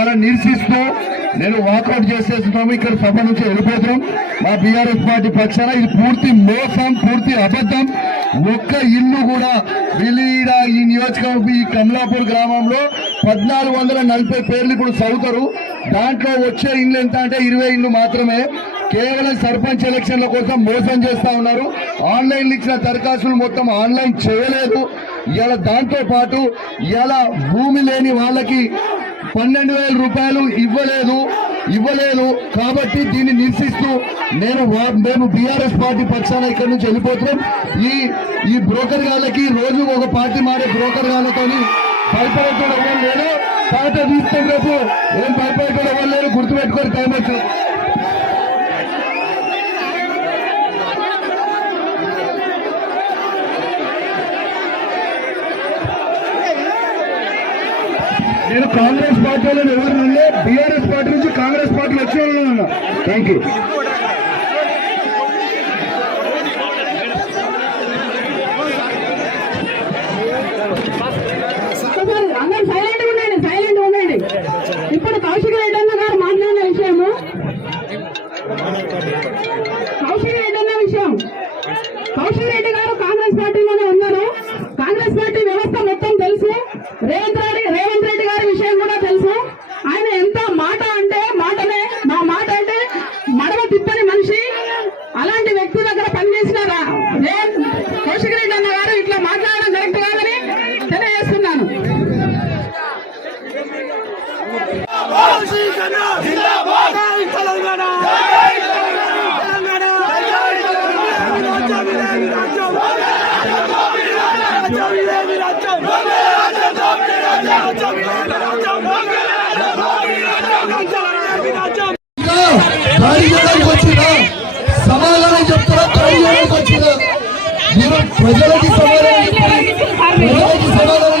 ఇలా నిరసిస్తూ నేను వాకౌట్ చేసేస్తున్నాము ఇక్కడ సభ నుంచి వెళ్ళిపోతున్నాం మా బీఆర్ఎస్ పార్టీ పక్షాన ఇది పూర్తి మోసం పూర్తి అబద్ధం ఒక్క ఇల్లు కూడా విలీడ ఈ నియోజకవర్గం ఈ కమలాపూర్ గ్రామంలో పద్నాలుగు వందల నలభై పేర్లు ఇప్పుడు చదువుతారు దాంట్లో వచ్చే ఇండ్లు ఎంత అంటే ఇరవై ఇండ్లు మాత్రమే కేవలం సర్పంచ్ ఎలక్షన్ల కోసం మోసం చేస్తా ఉన్నారు ఆన్లైన్లు ఇచ్చిన దరఖాస్తులు మొత్తం ఆన్లైన్ చేయలేదు ఇలా దాంతోపాటు ఇలా భూమి లేని వాళ్ళకి పన్నెండు వేల రూపాయలు ఇవ్వలేదు ఇవ్వలేదు కాబట్టి దీన్ని నిరసిస్తూ నేను మేము బీఆర్ఎస్ పార్టీ పక్షాన ఇక్కడ నుంచి వెళ్ళిపోతున్నాం ఈ ఈ బ్రోకర్ గాళ్ళకి రోజు ఒక పార్టీ మారే బ్రోకర్ గాళ్ళతో భయపడకూడదు లేదు పాట తీసుకుని రేపు ఏం భయపడకూడదు లేదు గుర్తుపెట్టుకొని టైం వచ్చింది నేను కాంగ్రెస్ పార్టీలో ఎవరు బీఆర్ఎస్ పార్టీ నుంచి కాంగ్రెస్ పార్టీ లక్ష్యంలో ఉన్నా థ్యాంక్ యూ చేయడానికి వచ్చిందా సమాధానం చెప్తారా దాడి చేయడానికి వచ్చిందా మీరు ప్రజలకి సమాధానం చెప్పండి ప్రజలకి సమాధానం